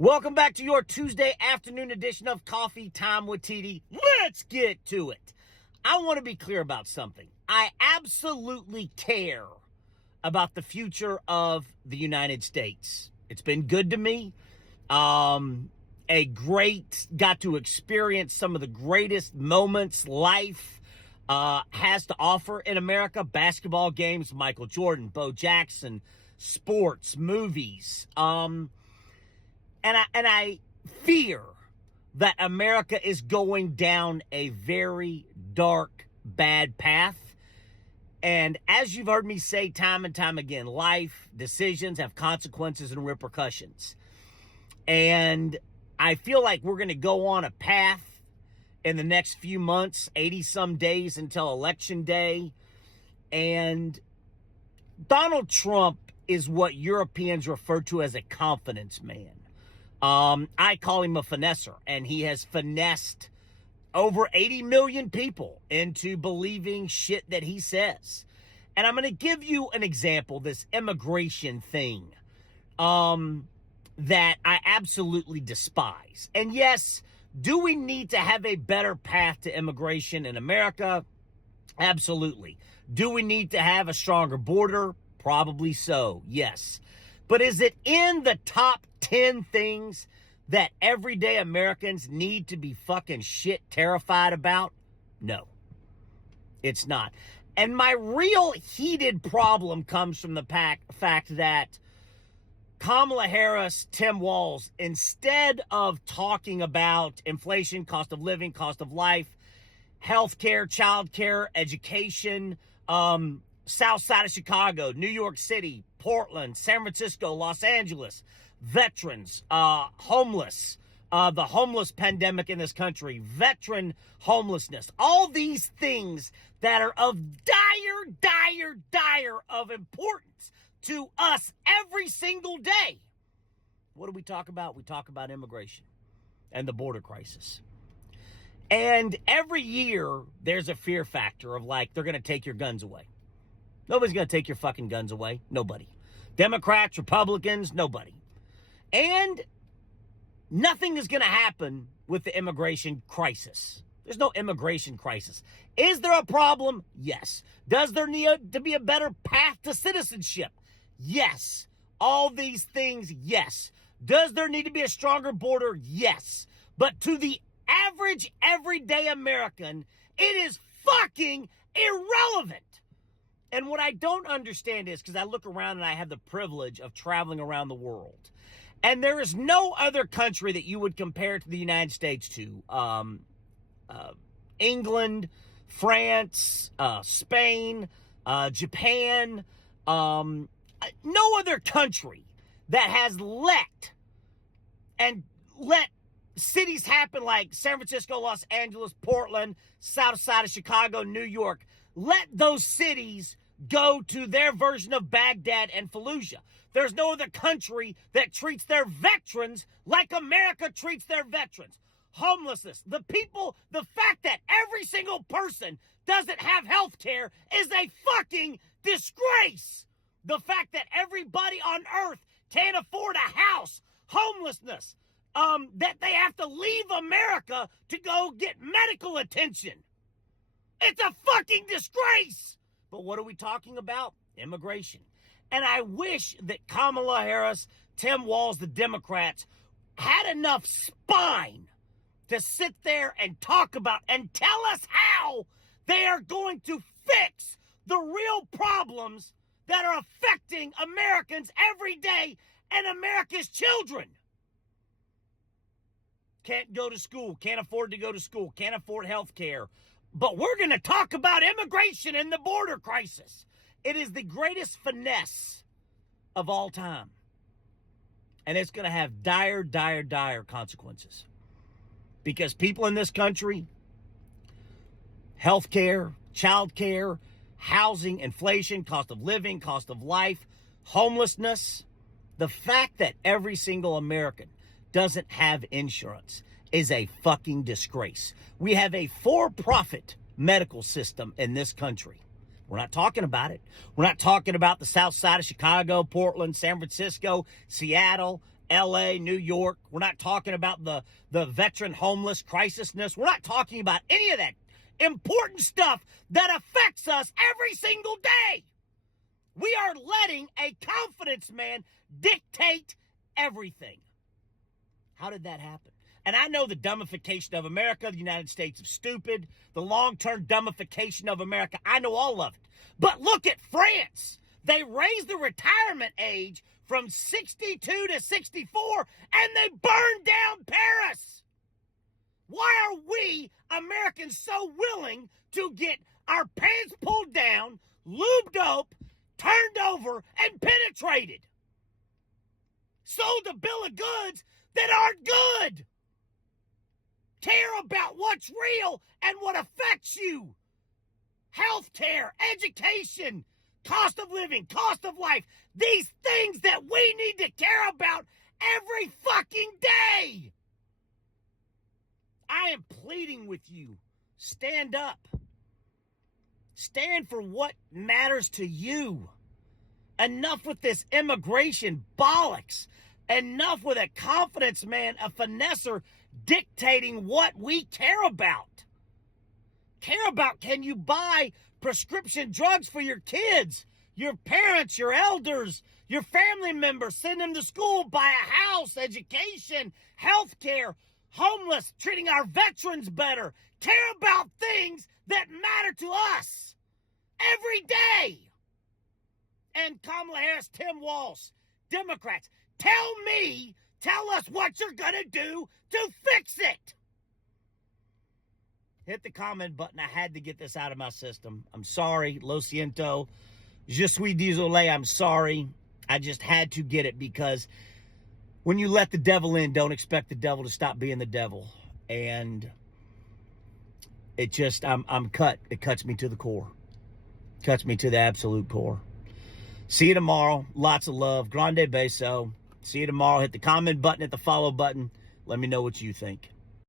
Welcome back to your Tuesday afternoon edition of Coffee Time with TD. Let's get to it. I want to be clear about something. I absolutely care about the future of the United States. It's been good to me. Got to experience some of the greatest moments life has to offer in America. Basketball games, Michael Jordan, Bo Jackson, sports, movies. And I fear that America is going down a very dark, bad path. And as you've heard me say time and time again, life, decisions have consequences and repercussions. And I feel like we're going to go on a path in the next few months, 80-some days until Election Day. And Donald Trump is what Europeans refer to as a confidence man. I call him a finesser, and he has finessed over 80 million people into believing shit that he says. And I'm going to give you an example, this immigration thing, that I absolutely despise. And yes, do we need to have a better path to immigration in America? Absolutely. Do we need to have a stronger border? Probably so, yes. But is it in the top 10 things that everyday Americans need to be fucking shit terrified about? No, it's not. And my real heated problem comes from the fact that Kamala Harris, Tim Walz, instead of talking about inflation, cost of living, cost of life, healthcare, childcare, education, South side of Chicago, New York City, Portland, San Francisco, Los Angeles, veterans, homeless, the homeless pandemic in this country, veteran homelessness, all these things that are of dire of importance to us every single day. What do we talk about? We talk about immigration and the border crisis. And every year there's a fear factor of like, they're going to take your guns away. Nobody's going to take your fucking guns away. Nobody. Democrats, Republicans, nobody. And nothing is going to happen with the immigration crisis. There's no immigration crisis. Is there a problem? Yes. Does there need to be a better path to citizenship? Yes. All these things, yes. Does there need to be a stronger border? Yes. But to the average, everyday American, it is fucking irrelevant. And what I don't understand is, because I look around and I have the privilege of traveling around the world, and there is no other country that you would compare to the United States to. England, France, Spain, Japan, no other country that has let cities happen like San Francisco, Los Angeles, Portland, South side of Chicago, New York. Let those cities go to their version of Baghdad and Fallujah. There's no other country that treats their veterans like America treats their veterans. Homelessness, the fact that every single person doesn't have health care is a fucking disgrace. The fact that everybody on earth can't afford a house, homelessness, that they have to leave America to go get medical attention. It's a fucking disgrace. But what are we talking about? Immigration. And I wish that Kamala Harris, Tim Walz, the Democrats, had enough spine to sit there and talk about and tell us how they are going to fix the real problems that are affecting Americans every day and America's children. Can't go to school, can't afford to go to school, can't afford health care. But we're going to talk about immigration and the border crisis. It is the greatest finesse of all time. And it's going to have dire consequences. Because people in this country, health care, child care, housing, inflation, cost of living, cost of life, homelessness, the fact that every single American doesn't have insurance is a fucking disgrace. We have a for-profit medical system in this country. We're not talking about it. We're not talking about the south side of Chicago, Portland, San Francisco, Seattle, LA, New York. We're not talking about the veteran homeless crisisness. We're not talking about any of that important stuff that affects us every single day. We are letting a confidence man dictate everything. How did that happen? And I know the dumbification of America, the United States is stupid, the long-term dumbification of America, I know all of it. But look at France. They raised the retirement age from 62 to 64, and they burned down Paris. Why are we Americans so willing to get our pants pulled down, lubed up, turned over, and penetrated? Sold a bill of goods that aren't good. Care about what's real and what affects you. Healthcare, education, cost of living, cost of life. These things that we need to care about every fucking day. I am pleading with you. Stand up. Stand for what matters to you. Enough with this immigration bollocks. Enough with a confidence man, a finesser, dictating what we care about. Care about, can you buy prescription drugs for your kids, your parents, your elders, your family members, send them to school, buy a house, education, health care, homeless, treating our veterans better. Care about things that matter to us every day. And Kamala Harris, Tim Walz, Democrats, tell us what you're going to do to fix it. Hit the comment button. I had to get this out of my system. I'm sorry. Lo siento. Je suis désolé. I'm sorry. I just had to get it because when you let the devil in, don't expect the devil to stop being the devil. And it just, I'm cut. It cuts me to the core. Cuts me to the absolute core. See you tomorrow. Lots of love. Grande beso. See you tomorrow. Hit the comment button, hit the follow button. Let me know what you think.